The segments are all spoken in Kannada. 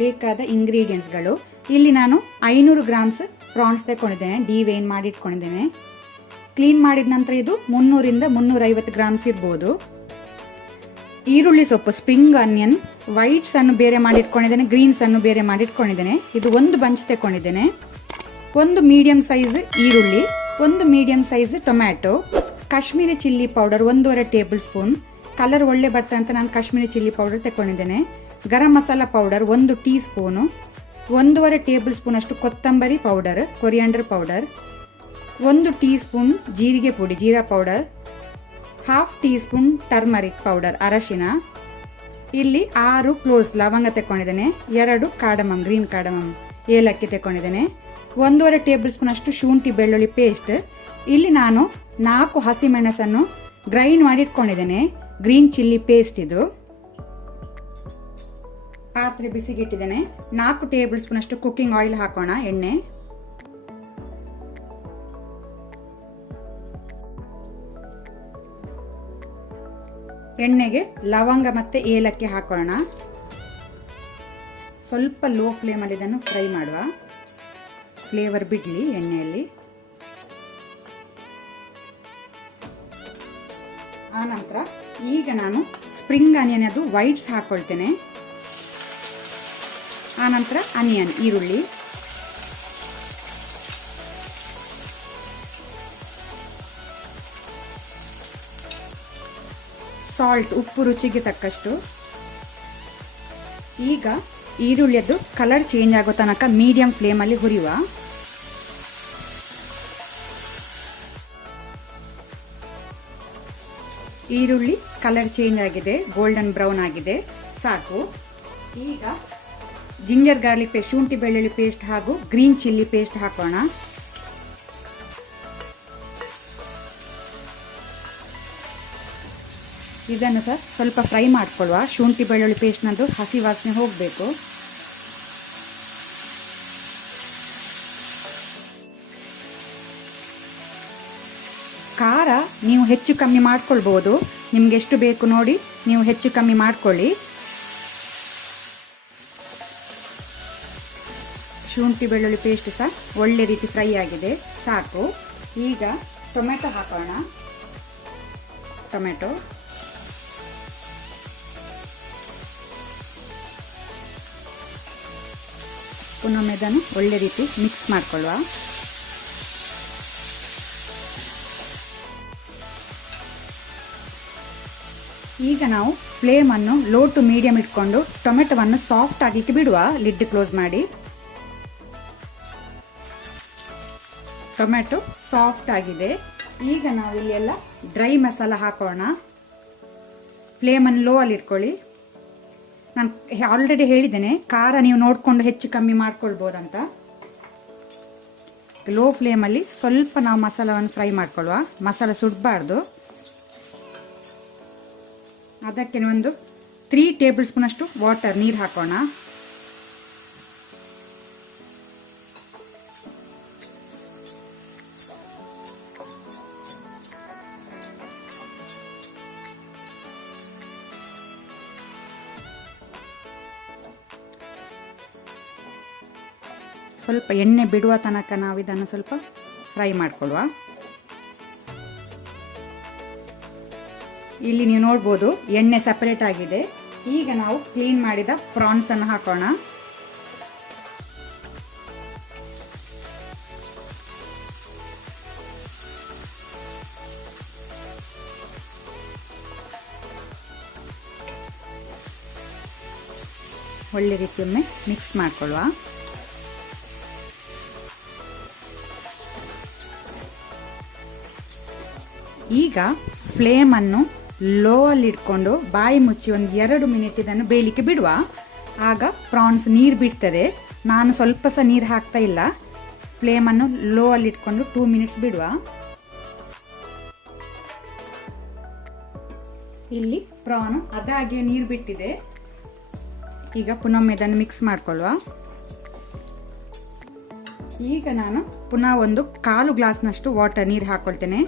ಬೇಕಾದ ಇಂಗ್ರೀಡಿಯೆಂಟ್ಸ್ಗಳು. ಇಲ್ಲಿ ನಾನು 500 ಗ್ರಾಮ್ಸ್ ಪ್ರಾನ್ಸ್ ತಗೊಂಡಿದ್ದೇನೆ, ಡಿವೇನ್ ಮಾಡಿ ಇಟ್ಕೊಂಡಿದ್ದೇನೆ. ಕ್ಲೀನ್ ಮಾಡಿದ ನಂತರ ಇದು 300 ರಿಂದ 350 ಗ್ರಾಮ್ಸ್ ಇರ್ಬೋದು. ಈರುಳ್ಳಿ ಸೊಪ್ಪು, ಸ್ಪ್ರಿಂಗ್ ಆನಿಯನ್, ವೈಟ್ಸ್ ಅನ್ನು ಬೇರೆ ಮಾಡಿಟ್ಕೊಂಡಿದ್ದೇನೆ, ಗ್ರೀನ್ಸ್ ಅನ್ನು ಬೇರೆ ಮಾಡಿಟ್ಕೊಂಡಿದ್ದೇನೆ. ಇದು ಒಂದು ಬಂಚ್ ತಗೊಂಡಿದ್ದೇನೆ. ಒಂದು ಮೀಡಿಯಂ ಸೈಜ್ ಈರುಳ್ಳಿ, ಒಂದು medium size tomato, Kashmiri chilli powder 1.5 tablespoon. Colour ಒಳ್ಳೆ ಬರ್ತದೆ ಅಂತ ನಾನು ಕಾಶ್ಮೀರಿ ಚಿಲ್ಲಿ ಪೌಡರ್ ತಗೊಂಡಿದ್ದೇನೆ. Garam masala powder 1 teaspoon, 1.5 tablespoon ಅಷ್ಟು ಕೊತ್ತಂಬರಿ powder, coriander powder, 1 teaspoon ಜೀರಿಗೆ ಪುಡಿ, jeera powder, half teaspoon turmeric powder, ಅರಶಿನ. ಇಲ್ಲಿ 6 ಕ್ಲೋಸ್ ಲವಂಗ ತಗೊಂಡಿದ್ದೇನೆ, 2 ಕಾರ್ಡಮಮ್, ಗ್ರೀನ್ ಕಾರ್ಡಮಮ್, ಏಲಕ್ಕಿ ತಗೊಂಡಿದ್ದೇನೆ, 1.5 ಟೇಬಲ್ ಸ್ಪೂನ್ ಅಷ್ಟು ಶುಂಠಿ ಬೆಳ್ಳುಳ್ಳಿ ಪೇಸ್ಟ್. ಇಲ್ಲಿ ನಾನು 4 ಹಸಿಮೆಣಸನ್ನು ಗ್ರೈಂಡ್ ಮಾಡಿ ಇಟ್ಕೊಂಡಿದ್ದೇನೆ, ಗ್ರೀನ್ ಚಿಲ್ಲಿ ಪೇಸ್ಟ್. ಇದು ಪಾತ್ರೆ ಬಿಸಿಗಿಟ್ಟಿದ್ದೇನೆ. 4 ಟೇಬಲ್ ಸ್ಪೂನ್ ಅಷ್ಟು ಕುಕ್ಕಿಂಗ್ ಆಯಿಲ್ ಹಾಕೋಣ, ಎಣ್ಣೆ. ಎಣ್ಣೆಗೆ ಲವಂಗ ಮತ್ತೆ ಏಲಕ್ಕಿ ಹಾಕೋಣ. ಸ್ವಲ್ಪ ಲೋ ಫ್ಲೇಮಲ್ಲಿ ಇದನ್ನು ಫ್ರೈ ಮಾಡುವ, ಫ್ಲೇವರ್ ಬಿಡ್ಲಿ ಎಣ್ಣೆಯಲ್ಲಿ. ಆನಂತರ ಈಗ ನಾನು ಸ್ಪ್ರಿಂಗ್ ಆನಿಯನ್, ಅದು ವೈಟ್ಸ್ ಹಾಕೊಳ್ತೇನೆ. ಆನಂತರ ಆನಿಯನ್, ಈರುಳ್ಳಿ, ಸಾಲ್ಟ್, ಉಪ್ಪು ರುಚಿಗೆ ತಕ್ಕಷ್ಟು. ಈಗ ಈರುಳ್ಳಿಯದ್ದು ಕಲರ್ ಚೇಂಜ್ ಆಗೋ ತನಕ ಮೀಡಿಯಂ ಫ್ಲೇಮಲ್ಲಿ ಹುರಿಯುವ. ಈರುಳ್ಳಿ ಕಲರ್ ಚೇಂಜ್ ಆಗಿದೆ, ಗೋಲ್ಡನ್ ಬ್ರೌನ್ ಆಗಿದೆ, ಸಾಕು. ಈಗ ಜಿಂಜರ್ ಗಾರ್ಲಿಕ್ ಪೇಸ್ಟ್, ಶುಂಠಿ ಬೆಳ್ಳುಳ್ಳಿ ಪೇಸ್ಟ್ ಹಾಗೂ ಗ್ರೀನ್ ಚಿಲ್ಲಿ ಪೇಸ್ಟ್ ಹಾಕೋಣ. ಇದನ್ನು ಸ್ವಲ್ಪ ಫ್ರೈ ಮಾಡ್ಕೊಳ್ಳುವ. ಶುಂಠಿ ಬೆಳ್ಳುಳ್ಳಿ ಪೇಸ್ಟ್ನದ್ದು ಹಸಿ ವಾಸನೆ ಹೋಗಬೇಕು. ಖಾರ ನೀವು ಹೆಚ್ಚು ಕಮ್ಮಿ ಮಾಡ್ಕೊಳ್ಬಹುದು, ನಿಮ್ಗೆ ಎಷ್ಟು ಬೇಕು ನೋಡಿ ನೀವು ಹೆಚ್ಚು ಕಮ್ಮಿ ಮಾಡ್ಕೊಳ್ಳಿ. ಶುಂಠಿ ಬೆಳ್ಳುಳ್ಳಿ ಪೇಸ್ಟ್ ಸಹ ಒಳ್ಳೆ ರೀತಿ ಫ್ರೈ ಆಗಿದೆ, ಸಾಕು. ಈಗ ಟೊಮೆಟೊ ಹಾಕೋಣ. ಟೊಮೆಟೊ, ಪುನಃ ಇದನ್ನು ಒಳ್ಳೆ ರೀತಿ ಮಿಕ್ಸ್ ಮಾಡ್ಕೊಳ್ಳುವ. ಈಗ ನಾವು ಫ್ಲೇಮನ್ನು ಲೋ ಟು ಮೀಡಿಯಂ ಇಟ್ಕೊಂಡು ಟೊಮೆಟೊವನ್ನು ಸಾಫ್ಟ್ ಆಗಲಿಕ್ಕೆ ಬಿಡುವ, ಲಿಡ್ ಕ್ಲೋಸ್ ಮಾಡಿ. ಟೊಮೆಟೊ ಸಾಫ್ಟ್ ಆಗಿದೆ. ಈಗ ನಾವು ಇಲ್ಲಿ ಎಲ್ಲ ಡ್ರೈ ಮಸಾಲ ಹಾಕೋಣ. ಫ್ಲೇಮನ್ನು ಲೋ ಅಲ್ಲಿ ಇಟ್ಕೊಳ್ಳಿ. ನಾನು ಆಲ್ರೆಡಿ ಹೇಳಿದ್ದೇನೆ, ಖಾರ ನೀವು ನೋಡಿಕೊಂಡು ಹೆಚ್ಚು ಕಮ್ಮಿ ಮಾಡ್ಕೊಳ್ಬೋದಂತ. ಲೋ ಫ್ಲೇಮಲ್ಲಿ ಸ್ವಲ್ಪ ನಾವು ಮಸಾಲವನ್ನು ಫ್ರೈ ಮಾಡ್ಕೊಳ್ಳುವ, ಮಸಾಲ ಸುಡಬಾರ್ದು. ಅದಕ್ಕೆ ಒಂದು 3 ಟೇಬಲ್ ಸ್ಪೂನ್ ಅಷ್ಟು ವಾಟರ್, ನೀರು ಹಾಕೋಣ. ಸ್ವಲ್ಪ ಎಣ್ಣೆ ಬಿಡುವ ತನಕ ನಾವು ಇದನ್ನು ಸ್ವಲ್ಪ ಫ್ರೈ ಮಾಡ್ಕೊಳ್ಳುವ. ಇಲ್ಲಿ ನೀವು ನೋಡ್ಬೋದು ಎಣ್ಣೆ ಸಪರೇಟ್ ಆಗಿದೆ. ಈಗ ನಾವು ಕ್ಲೀನ್ ಮಾಡಿದ ಪ್ರಾನ್ಸ್ ಅನ್ನು ಹಾಕೋಣ. ಒಳ್ಳೆ ರೀತಿಯೊಮ್ಮೆ ಮಿಕ್ಸ್ ಮಾಡ್ಕೊಳ್ಳುವ. ಈಗ ಫ್ಲೇಮನ್ನು ಲೋ ಅಲ್ಲಿ ಇಟ್ಕೊಂಡು ಬಾಯಿ ಮುಚ್ಚಿ ಒಂದು 2 ಮಿನಿಟ್ ಇದನ್ನು ಬೇಯಲಿಕ್ಕೆ ಬಿಡುವ. ಆಗ ಪ್ರಾನ್ಸ್ ನೀರು ಬಿಡ್ತದೆ. ನಾನು ಸ್ವಲ್ಪ ಸಹ ನೀರು ಹಾಕ್ತಾ ಇಲ್ಲ. ಫ್ಲೇಮನ್ನು ಲೋ ಅಲ್ಲಿ ಇಟ್ಕೊಂಡು 2 ಮಿನಿಟ್ಸ್ ಬಿಡುವ. ಇಲ್ಲಿ ಪ್ರಾನ್ ಅದಾಗಿ ನೀರು ಬಿಟ್ಟಿದೆ. ಈಗ ಪುನಃ ಇದನ್ನು ಮಿಕ್ಸ್ ಮಾಡ್ಕೊಳ್ಳುವ. ಈಗ ನಾನು ಪುನಃ ಒಂದು 1/4 ಗ್ಲಾಸ್ನಷ್ಟು ವಾಟರ್, ನೀರು ಹಾಕೊಳ್ತೇನೆ.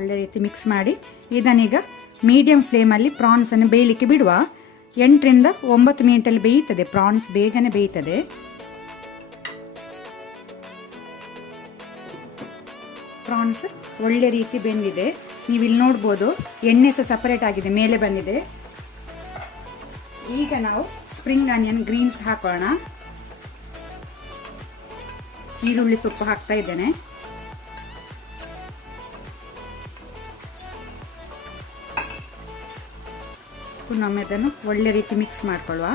ಒಳ್ಳೆ ಒಳ್ಳೆ ರೀತಿ ಮಿಕ್ಸ್ ಮಾಡಿ ಇದನ್ನೀಗ ಮೀಡಿಯಂ ಫ್ಲೇಮಲ್ಲಿ ಪ್ರಾನ್ಸನ್ನು ಬೇಯಲಿಕ್ಕೆ ಬಿಡುವ. 8ರಿಂದ 9 ಮಿನಿಟಲ್ಲಿ ಬೇಯುತ್ತದೆ. ಪ್ರಾನ್ಸ್ ಬೇಗನೆ ಬೇಯುತ್ತದೆ. ಪ್ರಾನ್ಸ್ ಒಳ್ಳೆ ರೀತಿ ಬೆಂದಿದೆ. ನೀವು ಇಲ್ಲಿ ನೋಡ್ಬೋದು, ಎಣ್ಣೆ ಸಹ ಸಪರೇಟ್ ಆಗಿದೆ, ಮೇಲೆ ಬಂದಿದೆ. ಈಗ ನಾವು ಸ್ಪ್ರಿಂಗ್ ಆನಿಯನ್ ಗ್ರೀನ್ಸ್ ಹಾಕೋಣ. ಈರುಳ್ಳಿ ಸೊಪ್ಪು ಹಾಕ್ತಾ ಇದ್ದೇನೆ. ಪುನೊಮ್ಮೆ ಅದನ್ನು ಒಳ್ಳೆ ರೀತಿ ಮಿಕ್ಸ್ ಮಾಡ್ಕೊಳ್ಳುವ.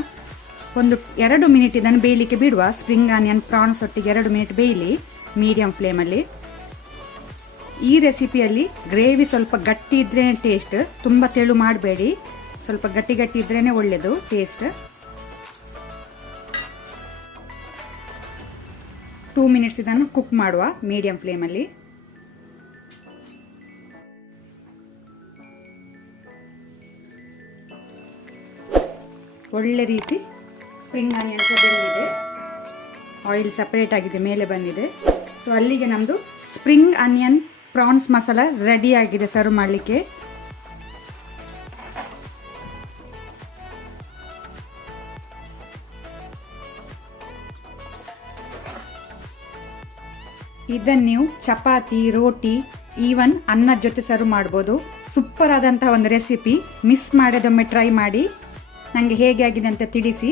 2 ಮಿನಿಟ್ ಇದನ್ನು ಬೇಯಲಿಕ್ಕೆ ಬಿಡುವ. ಸ್ಪ್ರಿಂಗ್ ಆನಿಯನ್ ಪ್ರಾನ್ಸ್ ಒಟ್ಟಿಗೆ 2 ಮಿನಿಟ್ ಬೇಯಲಿ ಮೀಡಿಯಂ ಫ್ಲೇಮಲ್ಲಿ. ಈ ರೆಸಿಪಿಯಲ್ಲಿ ಗ್ರೇವಿ ಸ್ವಲ್ಪ ಗಟ್ಟಿ ಇದ್ರೇ ಟೇಸ್ಟ್, ತುಂಬ ತೆಳು ಮಾಡಬೇಡಿ. ಸ್ವಲ್ಪ ಗಟ್ಟಿ ಗಟ್ಟಿ ಇದ್ರೇ ಒಳ್ಳೆಯದು ಟೇಸ್ಟ್. 2 ಮಿನಿಟ್ಸ್ ಇದನ್ನು ಕುಕ್ ಮಾಡುವ ಮೀಡಿಯಂ ಫ್ಲೇಮಲ್ಲಿ. ಒಳ್ಳೆ ರೀತಿ ಸ್ಪ್ರಿಂಗ್ ಆನಿಯನ್ ಬೆಂದಿದೆ. ಆಯಿಲ್ ಸಪರೇಟ್ ಆಗಿದೆ, ಮೇಲೆ ಬಂದಿದೆ. ಸೊ ಅಲ್ಲಿಗೆ ನಮ್ಮದು spring onion prawns masala ready ಆಗಿದೆ ಸರ್ವ್ ಮಾಡಲಿಕ್ಕೆ. ಇದನ್ನು ನೀವು ಚಪಾತಿ, ರೋಟಿ, ಈವನ್ ಅನ್ನದ ಜೊತೆ ಸರ್ವ್ ಮಾಡ್ಬೋದು. ಸೂಪರ್ ಆದಂತಹ ಒಂದು ರೆಸಿಪಿ. ಮಿಸ್ ಮಾಡದೊಮ್ಮೆ ಟ್ರೈ ಮಾಡಿ. ನನಗೆ ಹೇಗೆ ಆಗಿದೆ ಅಂತ ತಿಳಿಸಿ.